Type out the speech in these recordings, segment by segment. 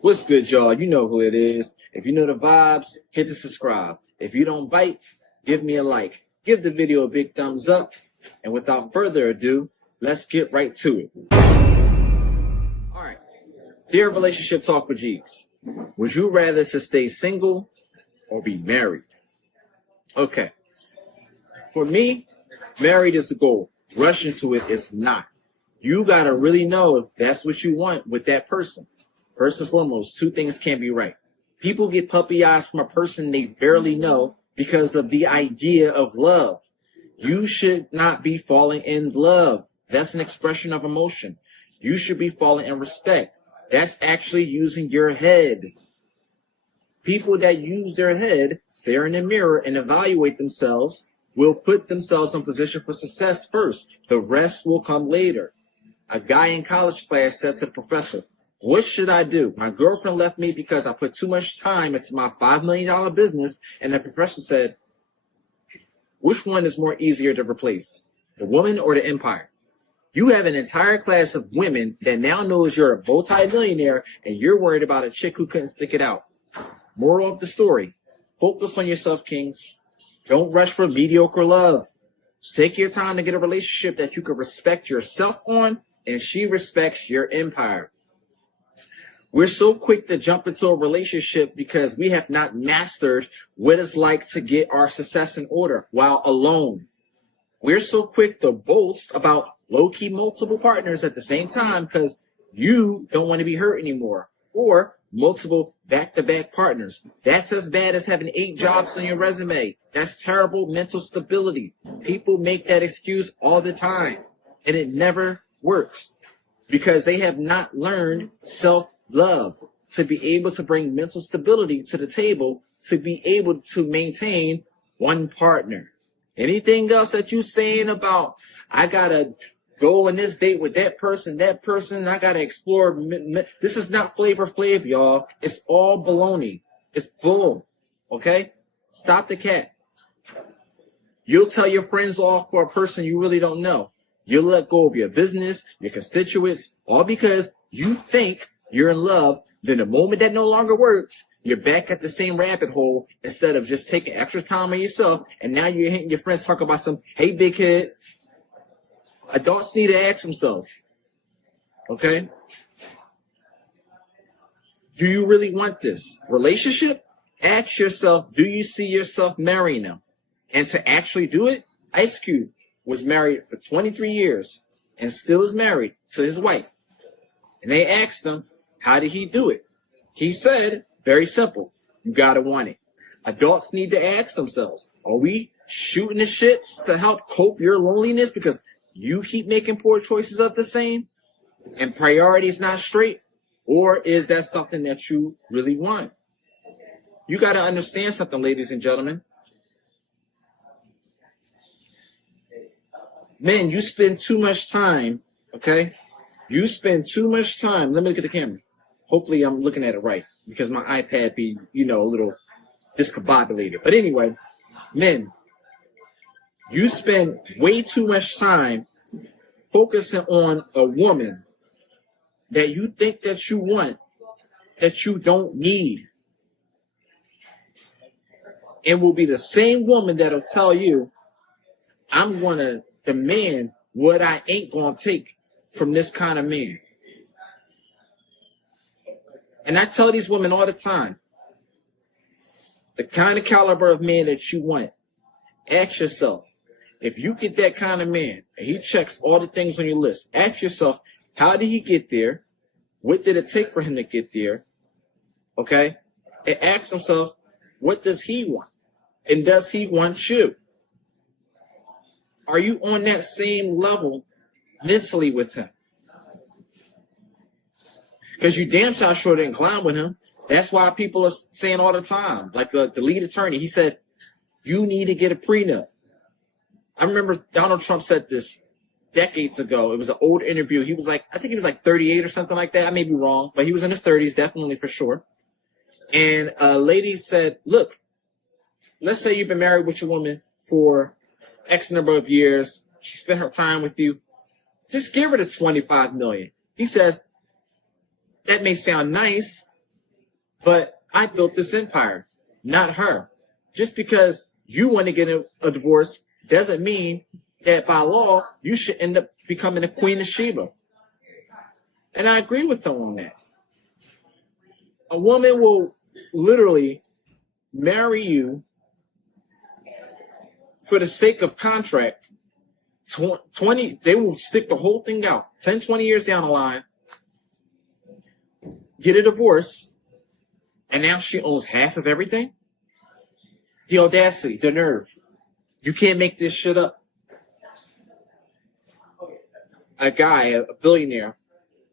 What's good, y'all? You know who it is. If you know the vibes, hit the subscribe. If you don't bite, give me a like. Give the video a big thumbs up. And without further ado, let's get right to it. All right. Dear Relationship Talk with G's. Would you rather to stay single or be married? Okay. For me, married is the goal. Rush into it is not. You got to really know if that's what you want with that person. First and foremost, two things can't be right. People get puppy eyes from a person they barely know because of the idea of love. You should not be falling in love. That's an expression of emotion. You should be falling in respect. That's actually using your head. People that use their head, stare in the mirror, and evaluate themselves will put themselves in position for success first. The rest will come later. A guy in college class said to the professor, "What should I do? My girlfriend left me because I put too much time into my $5 million business." And the professor said, "Which one is more easier to replace, the woman or the empire?" You have an entire class of women that now knows you're a multi-millionaire and you're worried about a chick who couldn't stick it out. Moral of the story, focus on yourself, kings. Don't rush for mediocre love. Take your time to get a relationship that you can respect yourself on and she respects your empire. We're so quick to jump into a relationship because we have not mastered what it's like to get our success in order while alone. We're so quick to boast about low-key multiple partners at the same time because you don't want to be hurt anymore, or multiple back-to-back partners. That's as bad as having 8 jobs on your resume. That's terrible mental stability. People make that excuse all the time, and it never works because they have not learned self-love to be able to bring mental stability to the table, to be able to maintain one partner. Anything else that you saying about, I gotta go on this date with that person, I gotta explore. This is not Flavor Flav, y'all. It's all baloney. It's bull. Okay? Stop the cat. You'll tell your friends off for a person you really don't know. You'll let go of your business, your constituents, all because you think you're in love. Then the moment that no longer works, you're back at the same rabbit hole instead of just taking extra time on yourself. And now you're hitting your friends talk about some, hey, big head. Adults need to ask themselves, okay? Do you really want this relationship? Ask yourself, do you see yourself marrying them? And to actually do it, Ice Cube was married for 23 years and still is married to his wife. And they asked him, how did he do it? He said, very simple, you gotta want it. Adults need to ask themselves, are we shooting the shits to help cope your loneliness because you keep making poor choices of the same and priorities not straight? Or is that something that you really want? You gotta understand something, ladies and gentlemen. Men, you spend too much time, okay? You spend too much time. Let me look at the camera. Hopefully I'm looking at it right because my iPad be, a little discombobulated. But anyway, men, you spend way too much time focusing on a woman that you think that you want, that you don't need. It will be the same woman that'll tell you, I'm going to demand what I ain't going to take from this kind of man. And I tell these women all the time, the kind of caliber of man that you want, ask yourself, if you get that kind of man and he checks all the things on your list, ask yourself, how did he get there? What did it take for him to get there? Okay? And ask himself, what does he want? And does he want you? Are you on that same level mentally with him? Because you damn sure didn't climb with him. That's why people are saying all the time, like the lead attorney, he said, you need to get a prenup. I remember Donald Trump said this decades ago. It was an old interview. He was like, I think he was like 38 or something like that. I may be wrong, but he was in his 30s, definitely for sure. And a lady said, look, let's say you've been married with your woman for X number of years. She spent her time with you. Just give her the $25 million. He says, that may sound nice, But I built this empire, not her. Just because you want to get a divorce doesn't mean that by law you should end up becoming the Queen of Sheba. And I agree with them on that. A woman will literally marry you for the sake of contract. 20, they will stick the whole thing out. 10, 20 years down the line, get a divorce, and now she owns half of everything? The audacity, the nerve. You can't make this shit up. A guy, a billionaire,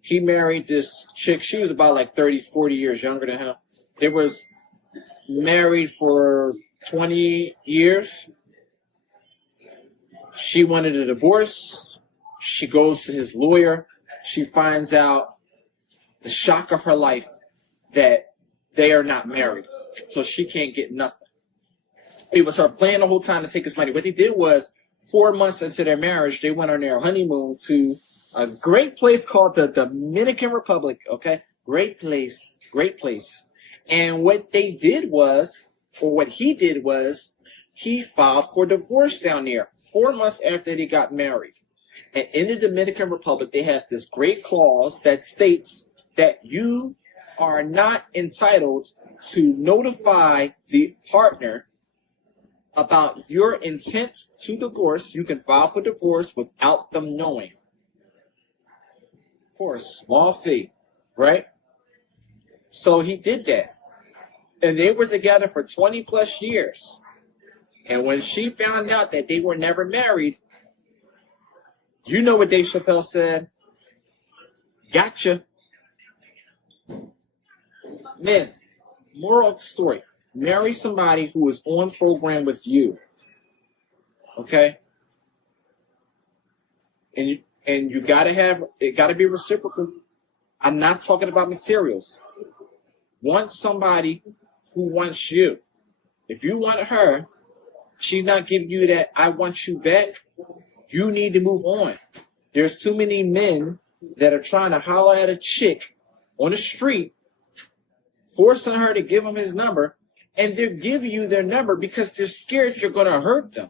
he married this chick. She was about like 30, 40 years younger than him. They was married for 20 years. She wanted a divorce. She goes to his lawyer. She finds out the shock of her life that they are not married. So she can't get nothing. It was her plan the whole time to take his money. What they did was, 4 months into their marriage, they went on their honeymoon to a great place called the Dominican Republic. Okay? Great place. Great place. And what they did was, or what he did was, he filed for divorce down there 4 months after they got married. And in the Dominican Republic, they have this great clause that states that you are not entitled to notify the partner about your intent to divorce. You can file for divorce without them knowing. For a small fee, right? So he did that. And they were together for 20 plus years. And when she found out that they were never married, you know what Dave Chappelle said? Gotcha. Men, moral of the story. Marry somebody who is on program with you. Okay? And you gotta have, it gotta be reciprocal. I'm not talking about materials. Want somebody who wants you. If you want her, she's not giving you that I want you back, you need to move on. There's too many men that are trying to holler at a chick on the street, forcing her to give him his number, and they're giving you their number because they're scared you're going to hurt them.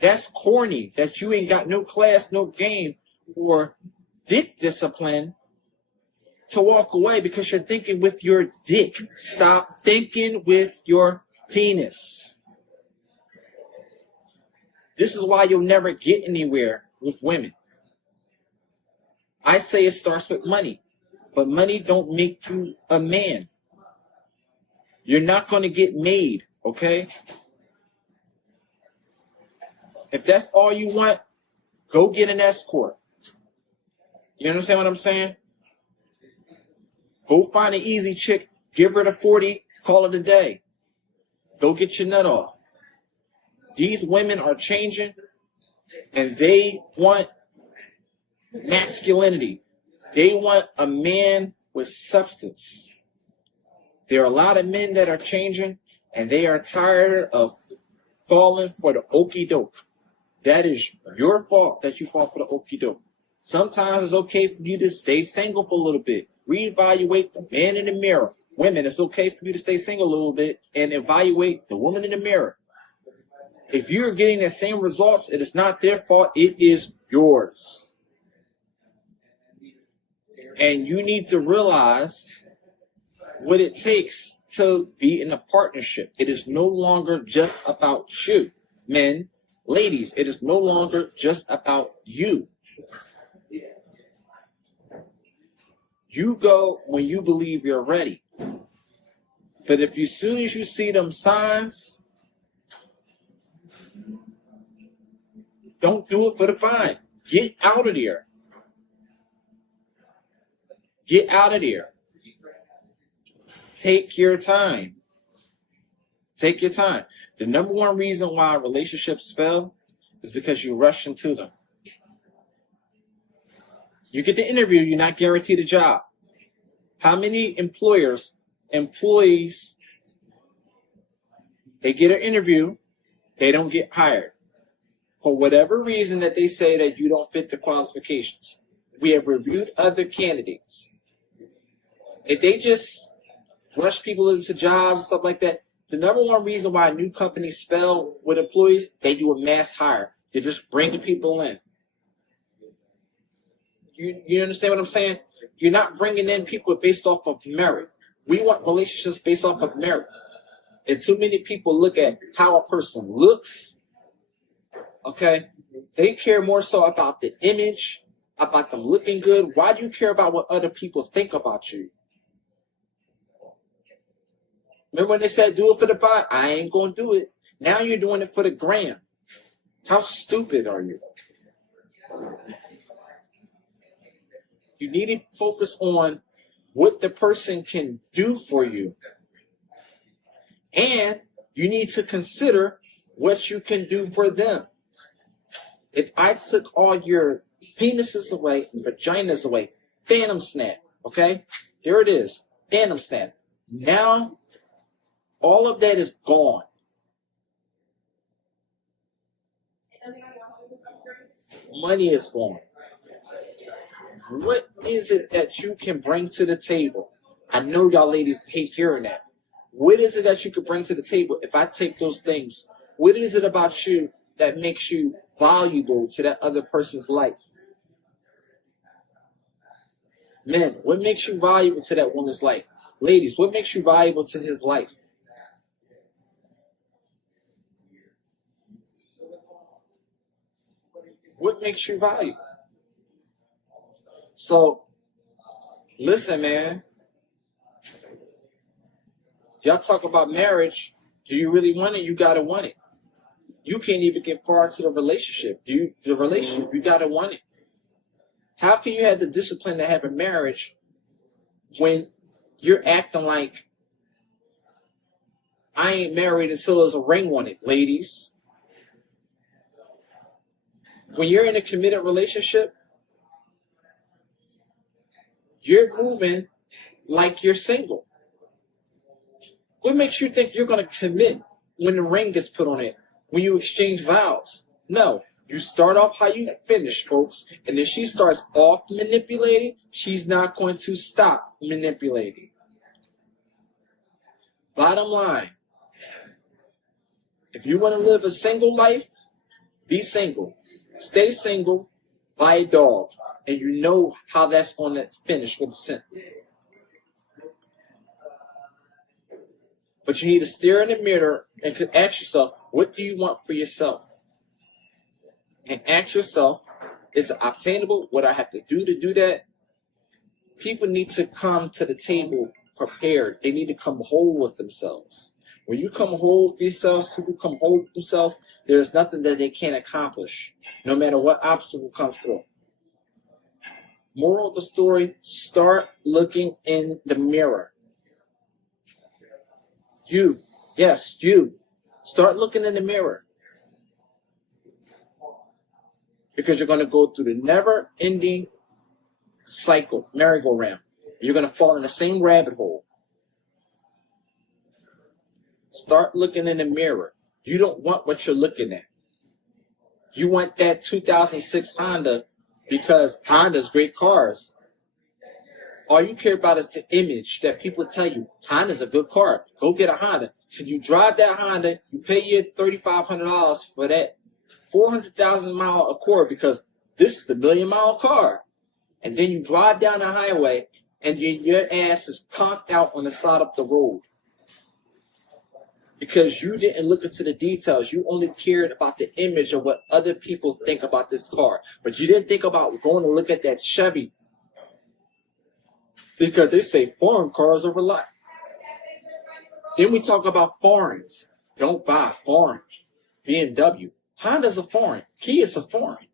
That's corny, that you ain't got no class, no game, or dick discipline to walk away because you're thinking with your dick. Stop thinking with your penis. This is why you'll never get anywhere with women. I say it starts with money, but money don't make you a man. You're not going to get made, okay? If that's all you want, go get an escort. You understand what I'm saying? Go find an easy chick, give her the 40, call it a day. Go get your nut off. These women are changing, and they want masculinity. They want a man with substance. There are a lot of men that are changing, and they are tired of falling for the okie doke. That is your fault that you fall for the okie doke. Sometimes it's okay for you to stay single for a little bit. Reevaluate the man in the mirror. Women, it's okay for you to stay single a little bit and evaluate the woman in the mirror. If you're getting the same results, it is not their fault. It is yours. And you need to realize what it takes to be in a partnership. It is no longer just about you. Men, ladies, it is no longer just about you. You go when you believe you're ready. But if as soon as you see them signs, don't do it for the fine. Get out of there. Get out of there. Take your time. Take your time. The number one reason why relationships fail is because you rush into them. You get the interview, you're not guaranteed a job. How many employees, they get an interview, they don't get hired. For whatever reason that they say that you don't fit the qualifications. We have reviewed other candidates. If they just rush people into jobs and stuff like that. The number one reason why new companies fail with employees, they do a mass hire. They're just bringing people in. You understand what I'm saying? You're not bringing in people based off of merit. We want relationships based off of merit. And too many people look at how a person looks. Okay? They care more so about the image, about them looking good. Why do you care about what other people think about you? Remember when they said do it for the bot? I ain't going to do it. Now you're doing it for the gram. How stupid are you? You need to focus on what the person can do for you. And you need to consider what you can do for them. If I took all your penises away and vaginas away, phantom snap, okay? There it is, phantom snap. Now, all of that is gone. Money is gone. What is it that you can bring to the table? I know y'all ladies hate hearing that. What is it that you could bring to the table if I take those things? What is it about you that makes you valuable to that other person's life? Men, what makes you valuable to that woman's life? Ladies, what makes you valuable to his life? What makes you valuable? So, listen, man. Y'all talk about marriage. Do you really want it? You gotta want it. You can't even get far into the relationship. You gotta want it. How can you have the discipline to have a marriage when you're acting like I ain't married until there's a ring on it, ladies? When you're in a committed relationship, you're moving like you're single. What makes you think you're going to commit when the ring gets put on it, when you exchange vows? No, you start off how you finish, folks. And if she starts off manipulating, she's not going to stop manipulating. Bottom line, if you want to live a single life, be single. Stay single, buy a dog. And you know how that's going to finish with a sentence. But you need to stare in the mirror and ask yourself, what do you want for yourself? And ask yourself, is it obtainable? What I have to do that? People need to come to the table prepared. They need to come whole with themselves. When you come whole with yourselves, people come whole with themselves, there's nothing that they can't accomplish, no matter what obstacle comes through. Moral of the story, start looking in the mirror. You, yes, you. Start looking in the mirror. Because you're going to go through the never-ending cycle, merry-go-round. You're going to fall in the same rabbit hole. Start looking in the mirror. You don't want what you're looking at. You want that 2006 Honda because Honda's great cars. All you care about is the image that people tell you, Honda's a good car. Go get a Honda. So you drive that Honda, you pay your $3,500 for that 400,000 mile Accord because this is the million-mile car. And then you drive down the highway and your ass is conked out on the side of the road. Because you didn't look into the details. You only cared about the image of what other people think about this car. But you didn't think about going to look at that Chevy. Because they say foreign cars are reliable. Then we talk about foreigns. Don't buy foreign. BMW. Honda's a foreign. Kia's a foreign.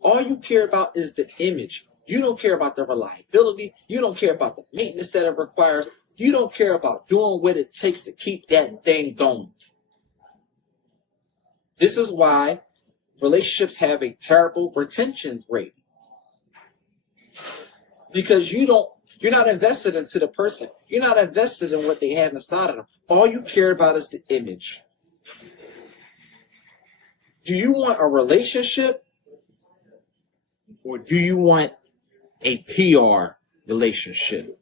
All you care about is the image. You don't care about the reliability. You don't care about the maintenance that it requires. You don't care about doing what it takes to keep that thing going. This is why relationships have a terrible retention rate. Because you're not invested into the person. You're not invested in what they have inside of them. All you care about is the image. Do you want a relationship? Or do you want a PR relationship?